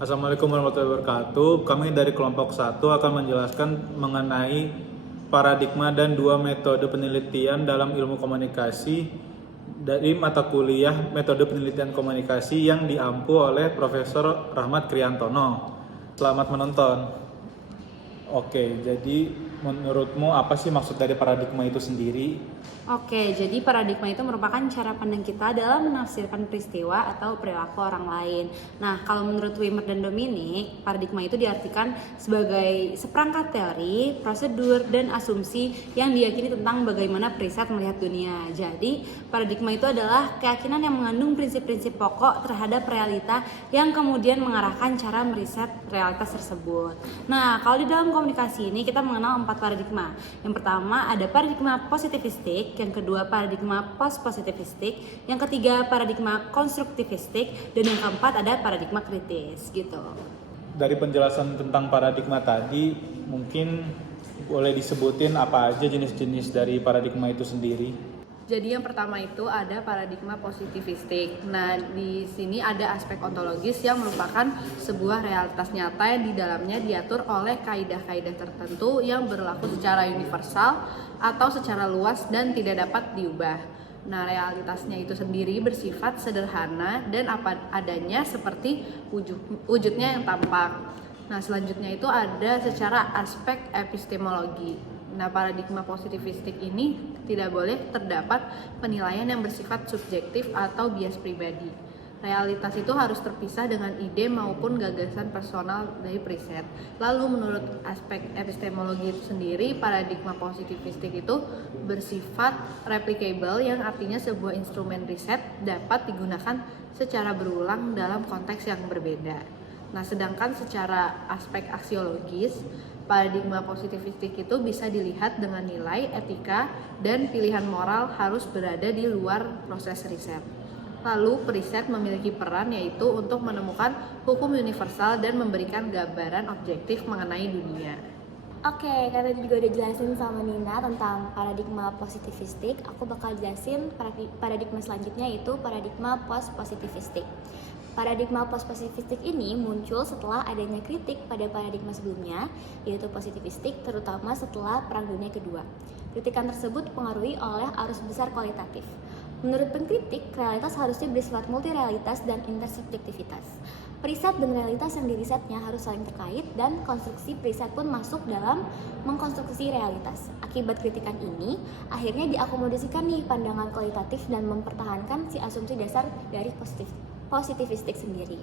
Assalamualaikum warahmatullahi wabarakatuh. Kami dari kelompok 1 akan menjelaskan mengenai paradigma dan dua metode penelitian dalam ilmu komunikasi dari mata kuliah metode penelitian komunikasi yang diampu oleh Profesor Rahmat Kriantono. Selamat menonton. Oke, jadi menurutmu apa sih maksud dari paradigma itu sendiri? Oke, jadi paradigma itu merupakan cara pandang kita dalam menafsirkan peristiwa atau perilaku orang lain. Nah, kalau menurut Wimmer dan Dominic, paradigma itu diartikan sebagai seperangkat teori, prosedur, dan asumsi yang diyakini tentang bagaimana periset melihat dunia. Jadi, paradigma itu adalah keyakinan yang mengandung prinsip-prinsip pokok terhadap realita yang kemudian mengarahkan cara meriset realitas tersebut. Nah, kalau di dalam komunikasi ini kita mengenal 4 paradigma. Yang pertama ada paradigma positivistik, yang kedua paradigma post-positivistik, yang ketiga paradigma konstruktivistik, dan yang keempat ada paradigma kritis gitu. Dari penjelasan tentang paradigma tadi, mungkin boleh disebutin apa aja jenis-jenis dari paradigma itu sendiri? Jadi yang pertama itu ada paradigma positivistik. Nah, di sini ada aspek ontologis yang merupakan sebuah realitas nyata yang di dalamnya diatur oleh kaidah-kaidah tertentu yang berlaku secara universal atau secara luas dan tidak dapat diubah. Nah, realitasnya itu sendiri bersifat sederhana dan apa adanya seperti wujudnya yang tampak. Nah, selanjutnya itu ada secara aspek epistemologi. Nah, paradigma positivistik ini tidak boleh terdapat penilaian yang bersifat subjektif atau bias pribadi. Realitas itu harus terpisah dengan ide maupun gagasan personal dari periset. Lalu menurut aspek epistemologi itu sendiri, paradigma positivistik itu bersifat replicable, yang artinya sebuah instrumen riset dapat digunakan secara berulang dalam konteks yang berbeda. Nah, sedangkan secara aspek aksiologis, paradigma positivistik itu bisa dilihat dengan nilai etika dan pilihan moral harus berada di luar proses riset. Lalu, periset memiliki peran yaitu untuk menemukan hukum universal dan memberikan gambaran objektif mengenai dunia. Oke, karena juga udah jelasin sama Nina tentang paradigma positivistik, aku bakal jelasin paradigma selanjutnya, yaitu paradigma post-positivistik. Paradigma post-positivistik ini muncul setelah adanya kritik pada paradigma sebelumnya, yaitu positivistik, terutama setelah Perang Dunia Kedua. Kritikan tersebut dipengaruhi oleh arus besar kualitatif. Menurut pengkritik, realitas harusnya bersifat multirealitas dan intersubjektivitas. Periset dan realitas yang dirisetnya harus saling terkait, dan konstruksi periset pun masuk dalam mengkonstruksi realitas. Akibat kritikan ini, akhirnya diakomodasikan nih pandangan kualitatif dan mempertahankan si asumsi dasar dari positivistik sendiri.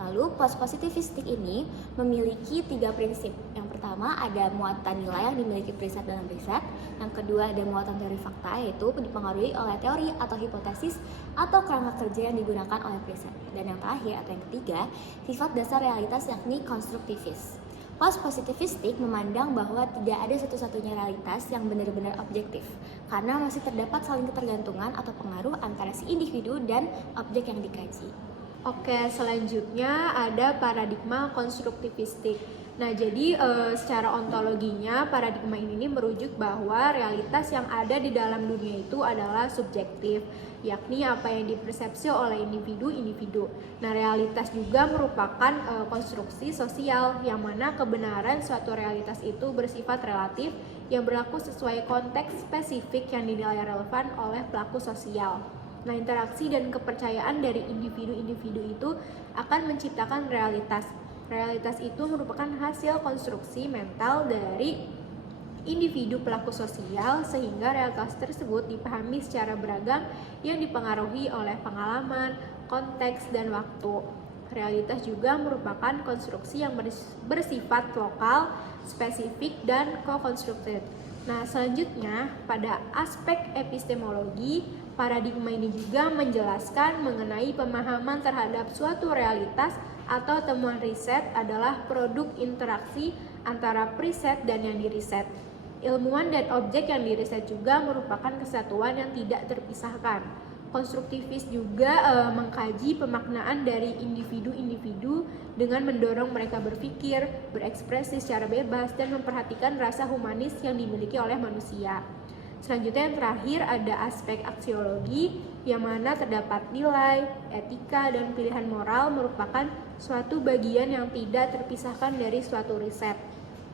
Lalu post-positivistik ini memiliki 3 prinsip. Yang pertama ada muatan nilai yang dimiliki periset dalam riset. Yang kedua ada muatan teori fakta, yaitu dipengaruhi oleh teori atau hipotesis atau kerangka kerja yang digunakan oleh periset. Dan yang terakhir atau yang ketiga, sifat dasar realitas yakni konstruktivis. Post-positivistik memandang bahwa tidak ada satu-satunya realitas yang benar-benar objektif, karena masih terdapat saling ketergantungan atau pengaruh antara si individu dan objek yang dikaji. Oke, selanjutnya ada paradigma konstruktivistik. Nah, jadi secara ontologinya paradigma ini merujuk bahwa realitas yang ada di dalam dunia itu adalah subjektif, yakni apa yang dipersepsi oleh individu-individu. Nah, realitas juga merupakan konstruksi sosial, yang mana kebenaran suatu realitas itu bersifat relatif yang berlaku sesuai konteks spesifik yang dinilai relevan oleh pelaku sosial. Nah, interaksi dan kepercayaan dari individu-individu itu akan menciptakan realitas. Realitas itu merupakan hasil konstruksi mental dari individu pelaku sosial, sehingga realitas tersebut dipahami secara beragam yang dipengaruhi oleh pengalaman, konteks, dan waktu. Realitas juga merupakan konstruksi yang bersifat lokal, spesifik, dan co-constructed. Nah, selanjutnya pada aspek epistemologi, paradigma ini juga menjelaskan mengenai pemahaman terhadap suatu realitas atau temuan riset adalah produk interaksi antara periset dan yang diriset. Ilmuwan dan objek yang diriset juga merupakan kesatuan yang tidak terpisahkan. Konstruktivis juga mengkaji pemaknaan dari individu-individu dengan mendorong mereka berpikir, berekspresi secara bebas, dan memperhatikan rasa humanis yang dimiliki oleh manusia. Selanjutnya yang terakhir ada aspek aksiologi, yang mana terdapat nilai, etika, dan pilihan moral merupakan suatu bagian yang tidak terpisahkan dari suatu riset.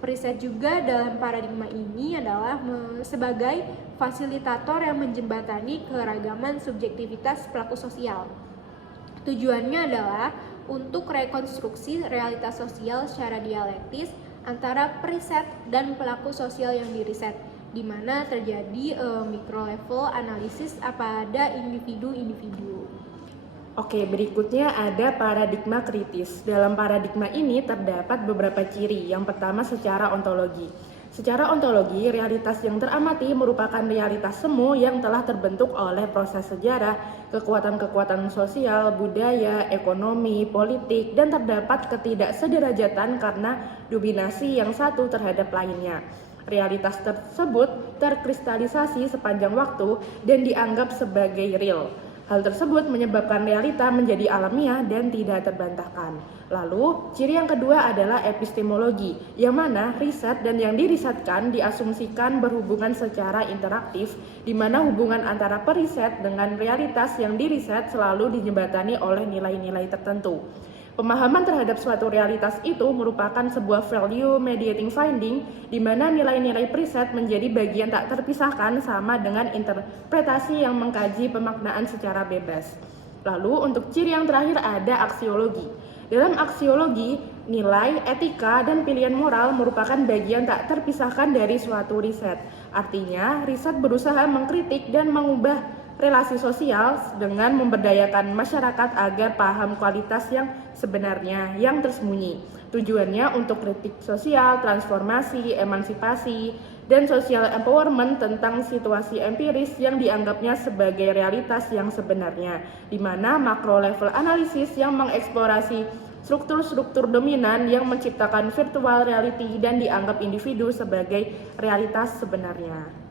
Riset juga dalam paradigma ini adalah sebagai fasilitator yang menjembatani keragaman subjektivitas pelaku sosial. Tujuannya adalah untuk rekonstruksi realitas sosial secara dialektis antara periset dan pelaku sosial yang diriset, di mana terjadi micro level analisis pada individu-individu. Oke, berikutnya ada paradigma kritis. Dalam paradigma ini terdapat beberapa ciri. Yang pertama secara ontologi. Secara ontologi, realitas yang teramati merupakan realitas semu yang telah terbentuk oleh proses sejarah, kekuatan-kekuatan sosial, budaya, ekonomi, politik, dan terdapat ketidaksederajatan karena dominasi yang satu terhadap lainnya. Realitas tersebut terkristalisasi sepanjang waktu dan dianggap sebagai real. Hal tersebut menyebabkan realita menjadi alamiah dan tidak terbantahkan. Lalu, ciri yang kedua adalah epistemologi, yang mana riset dan yang dirisetkan diasumsikan berhubungan secara interaktif, di mana hubungan antara periset dengan realitas yang diriset selalu dijembatani oleh nilai-nilai tertentu. Pemahaman terhadap suatu realitas itu merupakan sebuah value mediating finding di mana nilai-nilai preset menjadi bagian tak terpisahkan sama dengan interpretasi yang mengkaji pemaknaan secara bebas. Lalu untuk ciri yang terakhir ada aksiologi. Dalam aksiologi, nilai, etika, dan pilihan moral merupakan bagian tak terpisahkan dari suatu riset. Artinya, riset berusaha mengkritik dan mengubah relasi sosial dengan memberdayakan masyarakat agar paham kualitas yang sebenarnya yang tersembunyi. Tujuannya untuk kritik sosial, transformasi, emansipasi, dan social empowerment tentang situasi empiris yang dianggapnya sebagai realitas yang sebenarnya, di mana macro level analisis yang mengeksplorasi struktur-struktur dominan yang menciptakan virtual reality dan dianggap individu sebagai realitas sebenarnya.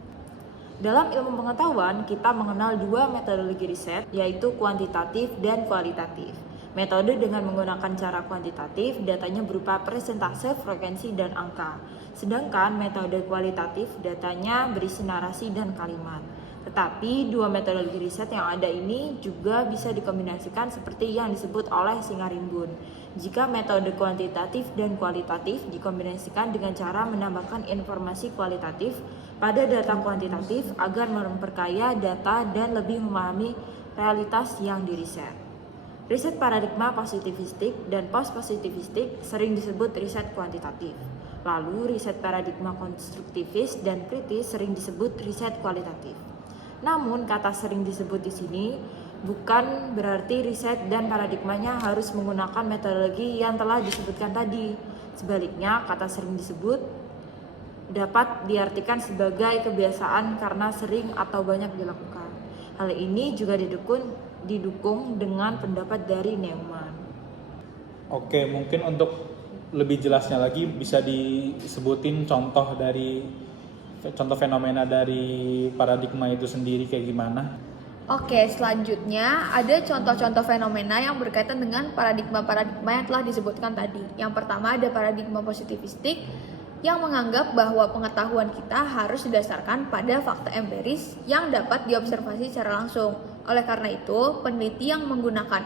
Dalam ilmu pengetahuan, kita mengenal dua metodologi riset, yaitu kuantitatif dan kualitatif. Metode dengan menggunakan cara kuantitatif, datanya berupa persentase, frekuensi, dan angka. Sedangkan metode kualitatif, datanya berisi narasi dan kalimat. Tetapi dua metodologi riset yang ada ini juga bisa dikombinasikan seperti yang disebut oleh Singarimbun. Jika metode kuantitatif dan kualitatif dikombinasikan dengan cara menambahkan informasi kualitatif pada data kuantitatif agar memperkaya data dan lebih memahami realitas yang diriset. Riset paradigma positivistik dan post-positivistik sering disebut riset kuantitatif. Lalu riset paradigma konstruktivis dan kritis sering disebut riset kualitatif. Namun kata sering disebut di sini bukan berarti riset dan paradigmanya harus menggunakan metodologi yang telah disebutkan tadi. Sebaliknya, kata sering disebut dapat diartikan sebagai kebiasaan karena sering atau banyak dilakukan. Hal ini juga didukung dengan pendapat dari Neumann. Oke, mungkin untuk lebih jelasnya lagi bisa disebutin contoh fenomena dari paradigma itu sendiri kayak gimana? Oke, selanjutnya ada contoh-contoh fenomena yang berkaitan dengan paradigma-paradigma yang telah disebutkan tadi. Yang pertama ada paradigma positivistik yang menganggap bahwa pengetahuan kita harus didasarkan pada fakta empiris yang dapat diobservasi secara langsung. Oleh karena itu, peneliti yang menggunakan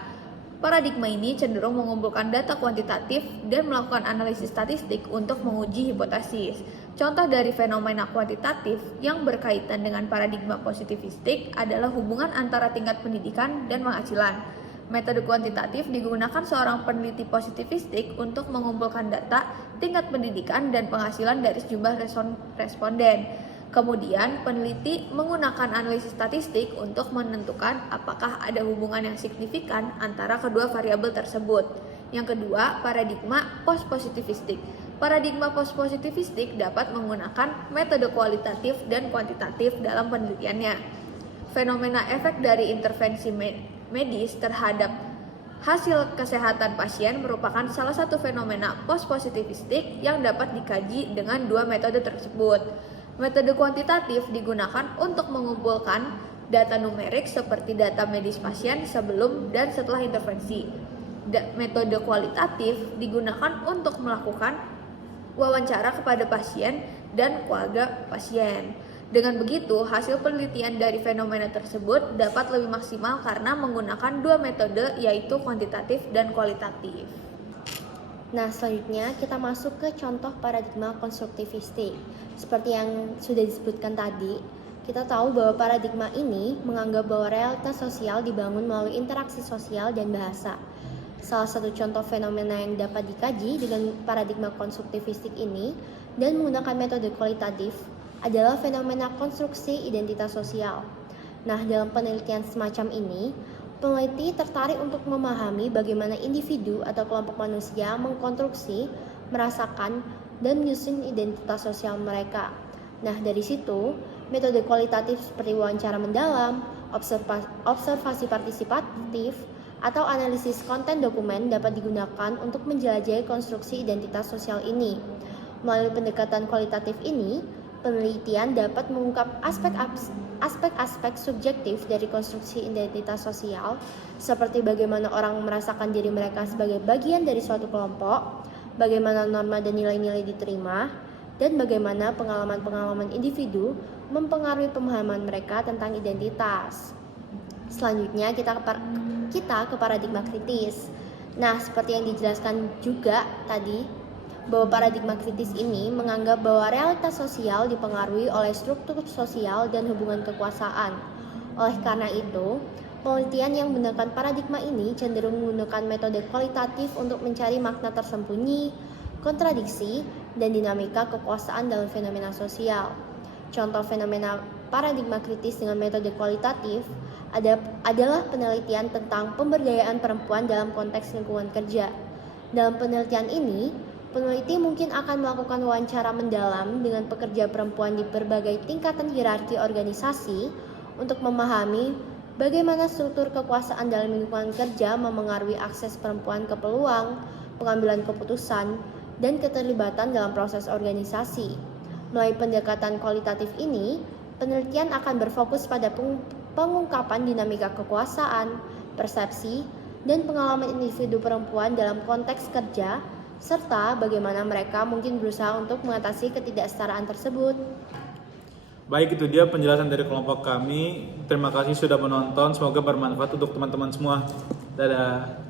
paradigma ini cenderung mengumpulkan data kuantitatif dan melakukan analisis statistik untuk menguji hipotesis. Contoh dari fenomena kuantitatif yang berkaitan dengan paradigma positivistik adalah hubungan antara tingkat pendidikan dan penghasilan. Metode kuantitatif digunakan seorang peneliti positivistik untuk mengumpulkan data tingkat pendidikan dan penghasilan dari sejumlah responden. Kemudian, peneliti menggunakan analisis statistik untuk menentukan apakah ada hubungan yang signifikan antara kedua variabel tersebut. Yang kedua, paradigma post-positivistik. Paradigma post-positivistik dapat menggunakan metode kualitatif dan kuantitatif dalam penelitiannya. Fenomena efek dari intervensi medis terhadap hasil kesehatan pasien merupakan salah satu fenomena post-positivistik yang dapat dikaji dengan dua metode tersebut. Metode kuantitatif digunakan untuk mengumpulkan data numerik seperti data medis pasien sebelum dan setelah intervensi. Metode kualitatif digunakan untuk melakukan wawancara kepada pasien dan keluarga pasien. Dengan begitu, hasil penelitian dari fenomena tersebut dapat lebih maksimal karena menggunakan dua metode yaitu kuantitatif dan kualitatif. Nah, selanjutnya kita masuk ke contoh paradigma konstruktivistik. Seperti yang sudah disebutkan tadi, kita tahu bahwa paradigma ini menganggap bahwa realitas sosial dibangun melalui interaksi sosial dan bahasa. Salah satu contoh fenomena yang dapat dikaji dengan paradigma konstruktivistik ini dan menggunakan metode kualitatif adalah fenomena konstruksi identitas sosial. Nah, dalam penelitian semacam ini, peneliti tertarik untuk memahami bagaimana individu atau kelompok manusia mengkonstruksi, merasakan, dan menyusun identitas sosial mereka. Nah, dari situ, metode kualitatif seperti wawancara mendalam, observasi partisipatif, atau analisis konten dokumen dapat digunakan untuk menjelajahi konstruksi identitas sosial ini. Melalui pendekatan kualitatif ini, penelitian dapat mengungkap aspek-aspek subjektif dari konstruksi identitas sosial, seperti bagaimana orang merasakan diri mereka sebagai bagian dari suatu kelompok, bagaimana norma dan nilai-nilai diterima, dan bagaimana pengalaman-pengalaman individu mempengaruhi pemahaman mereka tentang identitas. Selanjutnya kita ke paradigma kritis. Nah, seperti yang dijelaskan juga tadi, bahwa paradigma kritis ini menganggap bahwa realitas sosial dipengaruhi oleh struktur sosial dan hubungan kekuasaan. Oleh karena itu, penelitian yang menggunakan paradigma ini cenderung menggunakan metode kualitatif untuk mencari makna tersembunyi, kontradiksi, dan dinamika kekuasaan dalam fenomena sosial. Contoh fenomena paradigma kritis dengan metode kualitatif adalah penelitian tentang pemberdayaan perempuan dalam konteks lingkungan kerja. Dalam penelitian ini, peneliti mungkin akan melakukan wawancara mendalam dengan pekerja perempuan di berbagai tingkatan hierarki organisasi untuk memahami bagaimana struktur kekuasaan dalam lingkungan kerja memengaruhi akses perempuan ke peluang, pengambilan keputusan, dan keterlibatan dalam proses organisasi. Melalui pendekatan kualitatif ini, penelitian akan berfokus pada pengungkapan dinamika kekuasaan, persepsi, dan pengalaman individu perempuan dalam konteks kerja, serta bagaimana mereka mungkin berusaha untuk mengatasi ketidaksetaraan tersebut. Baik, itu dia penjelasan dari kelompok kami. Terima kasih sudah menonton, semoga bermanfaat untuk teman-teman semua. Dadah.